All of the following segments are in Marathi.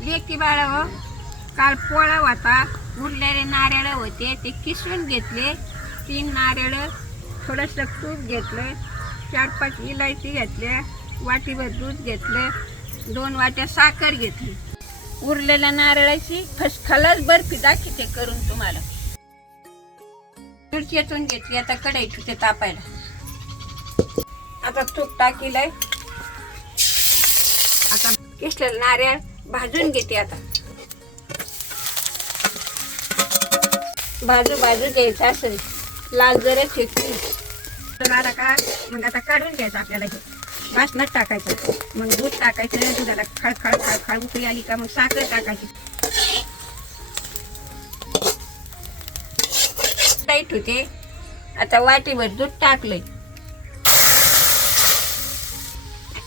लेकी बाळा हो, काल पोळा होता, उरलेले नारळ होते ते किसून घेतले. 3 नारळ, थोडंसं तूप घेतलं, 4-5 इलायची घेतल्या, वाटीभर दूध घेतलं, 2 वाट्या साखर घेतली. उरलेल्या नारळाची फसखलास बर्फी दाखवते करून तुम्हाला. मिरच्यातून घेतली, आता कढई ठेवते तापायला. आता तूप टाकीलंय. आता किसलेलं नारळ भाजून घेते. आता बाजू घ्यायचं असं लाल जरा फेकली तर का मग आता काढून घ्यायचं आपल्याला. हे भासणात टाकायचं, मग दूध टाकायचं, दुधाला खळखळ उकळी आली का मग साखर टाकायची. टाईट होते. आता वाटीभर दूध टाकलंय,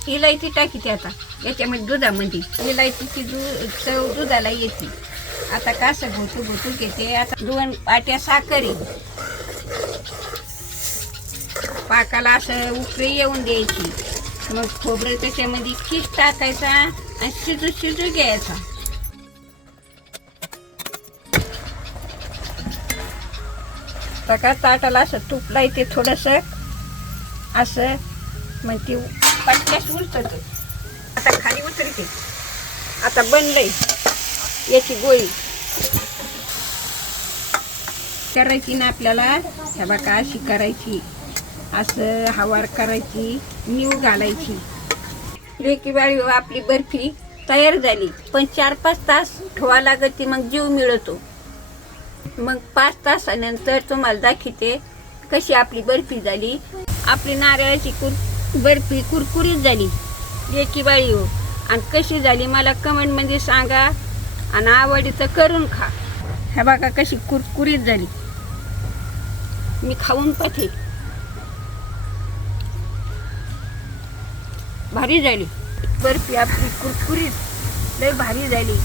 इलायची टाकीते. आता याच्यामध्ये दुधामध्ये इलायचीची चव दुधाला येते. आता कसं घोटू घेते. आता 2 वाट्या साखर पाकाला असं उकळी येऊन द्यायची. मग खोबरं त्याच्यामध्ये खीस टाकायचा आणि शिजू घ्यायचा. सकाळ ताटाला असं तूप लायते थोडंसं असं, मग ती पटक्यास उलटत. आता खाली उतरते. आता बनलंय याची गोळी करायची ना आपल्याला. ह्या बघा अशी करायची, असं हवार करायची, नीव घालायची. लेकी बाळी आपली बर्फी तयार झाली. पण 4-5 तास ठेवा लागते, मग जीव मिळतो. मग 5 तासानंतर तुम्हाला दाखवते कशी आपली बर्फी झाली. आपली नारळाची बर्फी कुरकुरीत झाली लेकी बाळी हो. आणि कशी झाली मला कमेंटमध्ये सांगा, आणि आवडली तर करून खा. हे बघा कशी कुरकुरीत झाली. मी खाऊन पाहते. भारी झाली बर्फी आपली, कुरकुरीत लय भारी झाली.